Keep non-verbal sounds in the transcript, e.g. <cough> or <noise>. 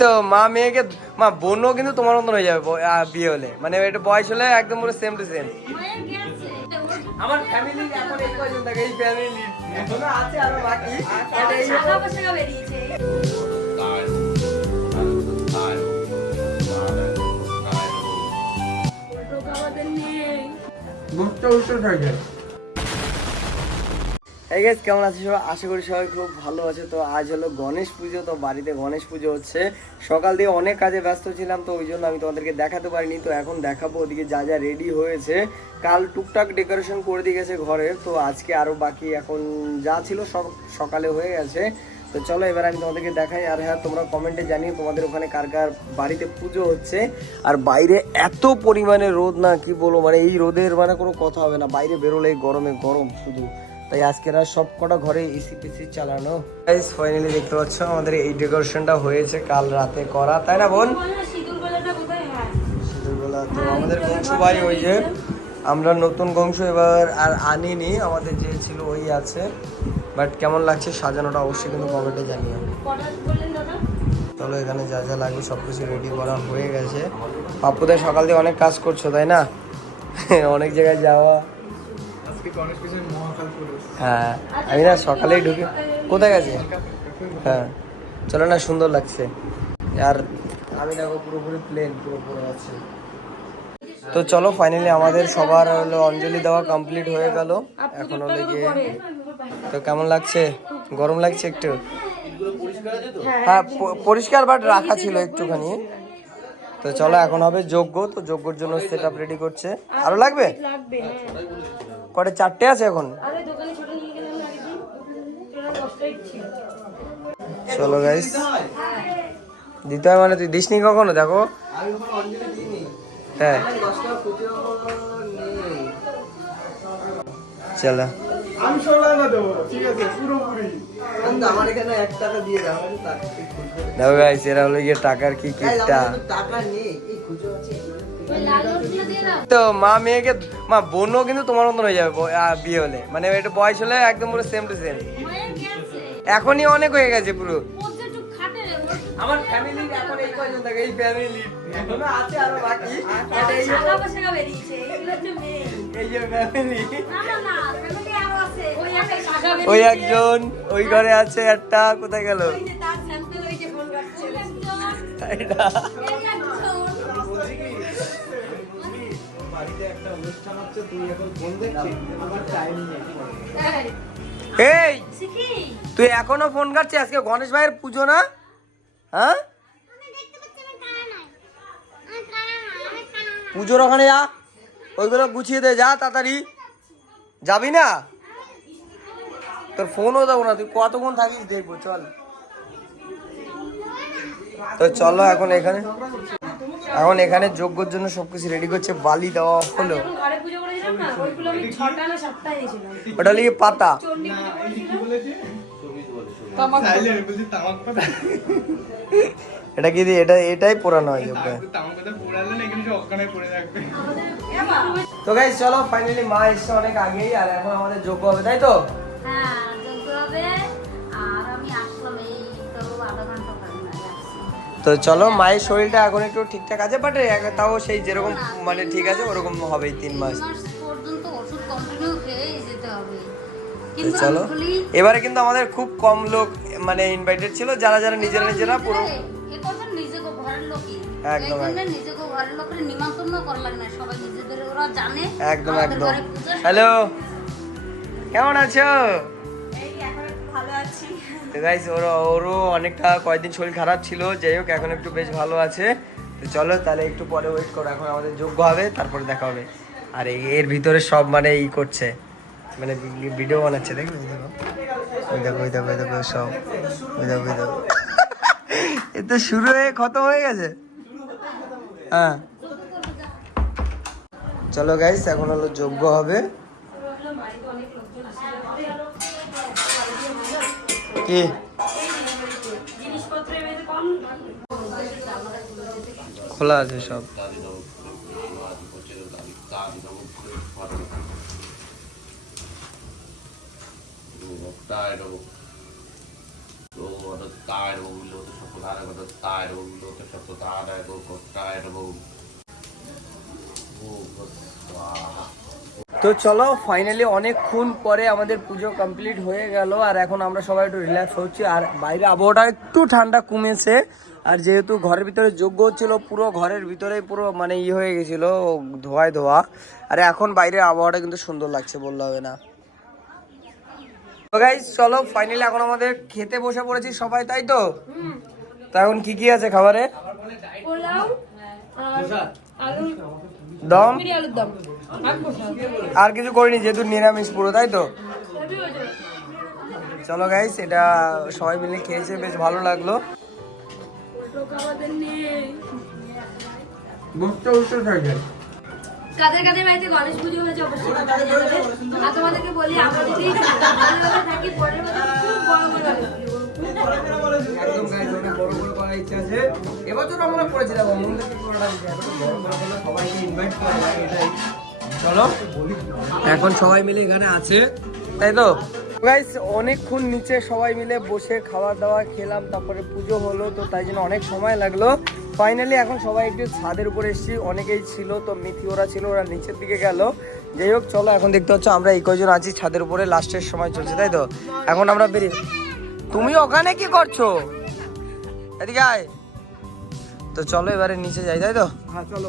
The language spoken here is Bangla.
তো মা মেয়েকে মা বোনও কিন্তু তোমার মতন হয়ে যাবে বিয়ে হলে। মানে এটা বয়স হলে একদম পুরো সেম টু সেম আমার ফ্যামিলি এখন এই কয়জন থাকে এই ফ্যামিলি এখনও আছে আরও বাকি। নেই মুখটা থাকে এই গাইস কেমন আছো সবাই? আশা করি সবাই খুব ভালো আছে। তো আজ হলো গণেশ পুজো, তো বাড়িতে গণেশ পুজো হচ্ছে। সকাল দিয়ে অনেক কাজে ব্যস্ত ছিলাম, তো ওই জন্য আমি তোমাদেরকে দেখাতে পারিনি। তো এখন দেখাবো ওদিকে যা যা রেডি হয়েছে। কাল টুকটাক ডেকোরেশন করে দিয়ে গেছে ঘরের তো আজকে আরও বাকি এখন যা ছিল সব সকালে হয়ে গেছে। তো চলো এবার আমি তোমাদেরকে দেখাই। আর হ্যাঁ তোমরা কমেন্টে জানিয়ে তোমাদের ওখানে কার কার বাড়িতে পুজো হচ্ছে। আর বাইরে এত পরিমাণে রোদ না, কি বলো মানে এই রোদের মানে কোনো কথা হবে না। বাইরে বেরোলে গরমে গরম শুধু। তাই আজকের আর সব কটা ঘরে এসি পিসি চালানো। গাইস ফাইনালি দেখতে পাচ্ছ আমাদের এই ডেকোরেশনটা হয়েছে কাল রাতে করা তাই না বোন? কোথায় হ্যাঁ সিঁদুরবেলা তো আমাদের বংশ ভাই ওই যে। আমরা নতুন বংশ এবার আর আনিনি আমাদের যে ছিল ওই আছে। বাট কেমন লাগছে সাজানোটা অবশ্যই কিন্তু কমেন্টে জানিও। চলো এখানে যা যা লাগবে সব কিছু রেডি করা হয়ে গেছে। পাপ্পুদের সকাল দিয়ে অনেক কাজ করছ তাই না? <laughs> অনেক জায়গায় যাওয়া। হ্যাঁ আমি না সকালেই ঢুকে কোথায় গেছে? হ্যাঁ চলো না সুন্দর লাগছে। আর আমি দেখো পুরোপুরি প্লেন পুরোপুরি আছে। তো চলো ফাইনালি আমাদের সবার হলো অঞ্জলি দেওয়া কমপ্লিট হয়ে গেল। এখন হলো গিয়ে তো কেমন লাগছে? গরম লাগছে একটু? হ্যাঁ পরিষ্কার বাট রাখা ছিল একটুখানি। তো চলো, এখন হবে যোগ্য তো যোগ্যর জন্য সেট আপ রেডি করছে। আরও লাগবে? কটে চারটে আছে এখন? চলো গাইস দিতে হয় মানে তুই দিসনি কখনো? দেখো। হ্যাঁ। চলো। আমি সোলানা দেবো ঠিক আছে পুরোপুরি আমার এখানে এক টাকা দিয়ে দাও দেখো গাইস এরা হলো গিয়ে টাকার কি কিটটা? টাকা নেই এই খুচরো আছে ওই লাল নোটগুলো দিয়ে দাও। তো মা মেয়েকে মা বোনও কিন্তু তোমার মতন হয়ে যাবে বিয়ে হলে। মানে এটা বয়স হলে একদম পুরো সেম টু সেম এখনই অনেক হয়ে গেছে পুরো। একটু আমার ফ্যামিলি এখন এই কয়জন এই ফ্যামিলি এখনও আছে আরও বাকি। এই যে- শাখা পোশাখা বেরিয়েছে এগুলো হচ্ছে মেয়ে। এই যে ফ্যামিলি না না না ফ্যামিলি আরও আছে ওই একজন, ওই ঘরে আছে একটা, কোথায় গেল? এই, তুই এখনও ফোন কাটছিস আজকে গণেশ ভাইয়ের পুজো না? হ্যাঁ? পুজোর ওখানে যা ওইগুলো গুছিয়ে দে, যা তাড়াতাড়ি। যাবি না? তোর ফোনও দেবো না তুই কতক্ষণ থাকিস দেখব চল। তো চলো এখন এখানে। এখন এখানে যজ্ঞর জন্য সবকিছু রেডি করছে বালি দেওয়া হলো। যখন ঘরে পুজো করেছিলাম না ওইগুলো আমি ছটা না সাতটা এনেছিলাম। ওটা লিখে পাতা। এটা কি এটা এটাই পোড়ানো হয় যজ্ঞ তো গাইস চলো ফাইনালি মা এসছে অনেক আগেই আর এখন আমাদের যোগ্য হবে তাই তো? হ্যাঁ। তো চলো মায়ের শরীরটা এখন একটু ঠিকঠাক আছে বাট তাও সেই যেরকম মানে ঠিক আছে ওরকম হবেই তিন মাস। চলো এবারে কিন্তু আমাদের খুব কম লোক মানে ইনভাইটেড ছিল যারা যারা নিজেরা নিজেরা পুরো একদম, একদম। একদম হ্যালো কেমন আছো? তো ওর ওরও অনেকটা কয়েকদিন শরীর খারাপ ছিল, যাই হোক, এখন একটু বেশ ভালো আছে। তো চলো, তাহলে একটু পরে ওয়েট করো, এখন আমাদের যোগ্য হবে, তারপরে দেখা হবে। আর এর ভিতরে সব মানে ই করছে মানে ভিডিও বানাচ্ছে দেখো, ওই দেখো সব। ওই <laughs> এ তো শুরু হয়ে, খতম হয়ে গেছে? হ্যাঁ। চলো গাইস এখন হলো যোগ্য হবে। কি খোলা আছে সব দেবো তো চলো ফাইনালি অনেকক্ষণ পরে আমাদের পুজো কমপ্লিট হয়ে গেল আর এখন আমরা সবাই একটু রিল্যাক্স হচ্ছি। আর বাইরে আবহাওয়াটা একটু ঠান্ডা কমেছে আর যেহেতু ঘরের ভিতরে যোগ্য হচ্ছিল পুরো ঘরের ভিতরেই পুরো মানে ইয়ে হয়ে গেছিল ধোয়ায় ধোয়া। আর এখন বাইরের আবহাওয়াটা কিন্তু সুন্দর লাগছে বললে হবে না। ভাই চলো ফাইনালি এখন আমাদের খেতে বসে পড়েছি সবাই তাই তো? তা এখন কি কি আছে খাবারে? দম? আর কিছু করিনি যেহেতু নিরামিষ পুরো তাই তো? চলো গাইস এটা সবাই মিলে খেয়েছে বেশ ভালো লাগল। কাদের কাদের বাড়িতে গণেশ পুজো হয়েছে অবশ্যই আর তোমাদেরকে বলি আমরা যদি ভালোভাবে থাকি পরের বছর খুব বড় বড় করার ইচ্ছা আছে। এবছর আমরা সবাইকে ইনভাইট চলো, এখন সবাই মিলে এখানে আছে। তাই তো? গাইস অনেকক্ষণ নিচে সবাই মিলে বসে খাওয়া দাওয়া খেলাম, তারপরে পুজো হলো, তো তাই জন্য অনেক সময় লাগল। ফাইনালি এখন সবাই একটু ছাদের উপরে এসেছি, অনেকেই ছিল, তো মিথি ওরা ছিল, ওরা নিচের দিকে গেল। যাই হোক, চলো, এখন দেখতে হচ্ছে আমরা এই কয়জন আছি, ছাদের উপরে লাস্টের সময় চলছে, তাই তো? এখন আমরা বেরিয়ে তুমি ওখানে কি করছ? এদিকে আয়। তো চলো এবারে নিচে যাই তাই তো? হ্যাঁ চলো